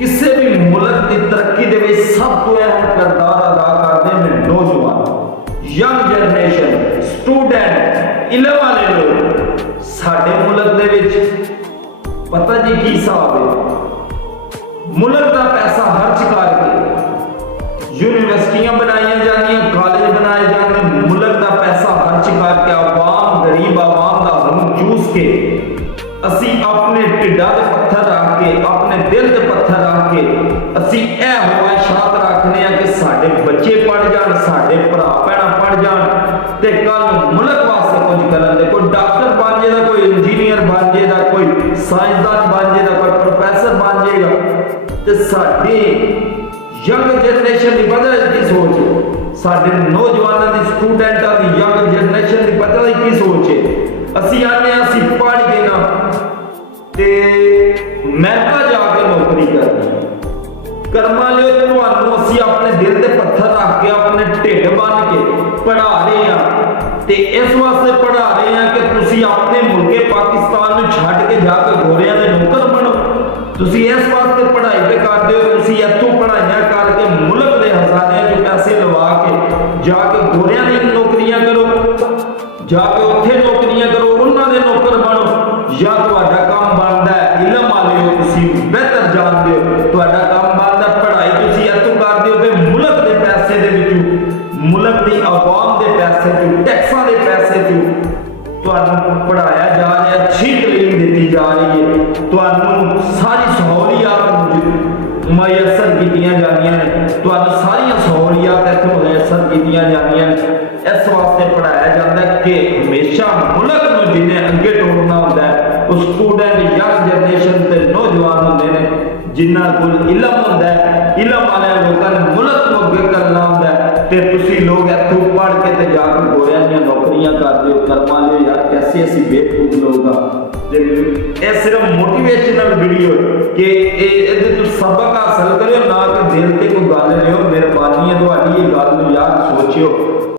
किसी भी मुल्क की तरक्की दे विच सब तो अहम किरदार अदा करते हैं नौजवान, यंग जनरेशन, स्टूडेंट, इलम वाले लोग। साडे मुल्क दे विच पता जी की हिसाब है, मुल्क का पैसा खर्च करके यूनिवर्सिटियां बनाई जांदियां, कॉलेज बनाए जाते, मुल्क का पैसा खर्च करके आवाम, गरीब आवाम का खून चूस के असी अपने ढिड्डा दे पत्थर रख के, अपने दिल दे पत्थर रख के असी यह ख्वाहिशात रखने कि साडे बच्चे पढ़ जान, साडे भरा भैन पढ़ जान ते कल मुल्क वास्ते कुछ करन दे, कोई डॉक्टर बन जाएगा, कोई इंजीनियर बन जाएगा, कोई साइंसदान बन जाएगा, कोई प्रोफेसर बन जाएगा। ते साडी यंग जनरेशन की पता की सोच है, साडे नौजवानों की, स्टूडेंटां की, यंग जनरेशन की पता की सोच है। असी आने असी पढ़ के ना ते अमेरिका जाके नौकरी करनी, कर्मा लियो तुहानू असी अपने दिल दे पत्थर रख के, अपने ढिड बन के पढ़ा रहे हैं ते इस वास्ते पढ़ा रहे हैं कि तुसी अपने मुल्के पाकिस्तान नू छड्ड के जाके गोरियां दे नौकर बनो। तुसी इस वास्ते पढ़ाई पे करदे हो, तुसी इत्थों पढ़ाइयां करके मुल्क दे खजाने च पैसे लवा के जाके गोरियां दी नौकरियां करो, जाके उत्थे नौकरियां करो, उन्हां दे नौकर बनो। या तुहाडा काम बनदा है इलम वाले हो, तुसी बेहतर जानदे हो, तुहाडा काम बनदा पढ़ाई तुसी इत्थों करदे हो ते मुल्क दे पैसे दे विचों, मुल्क दी आवाम दे पैसे चों, टैक्सां दे पैसे चों तुहानू पढ़ाया जा रहा है, अच्छी तालीम दी जा रही है, तुहानू सारी सहूलियात मुयसर कीतियां जांदियां ने, तुहानू सारी सहूलियात इत्थों मुयसर कीतियां जांदियां ने। इस वास्ते पढ़ाया जाता है कि हमेशा मुल्क नूं जिन्हें अगे टोरना होंदा है, उस स्टूडेंट, यंग जनरेशन ते नौजवान होंदे ने जिन्हां कोल इलम होंदा है, इलम वाले लोगों ने मुल्क नूं अगे करना होंदा है। ते तुसी लोग इत्थों पढ़ के ते जाके गोरियां दी नौकरियां करदे हो, कर्मा लियो यार, कैसे ऐसी बेवकूफ लोग आ। ये सिर्फ मोटिवेशनल वीडियो कि ये तुम सबक हासिल करो ना कि दिल ते कोई गल लियो। मेहरबानी है तुहाडी, ये गल नूं याद सोचियो।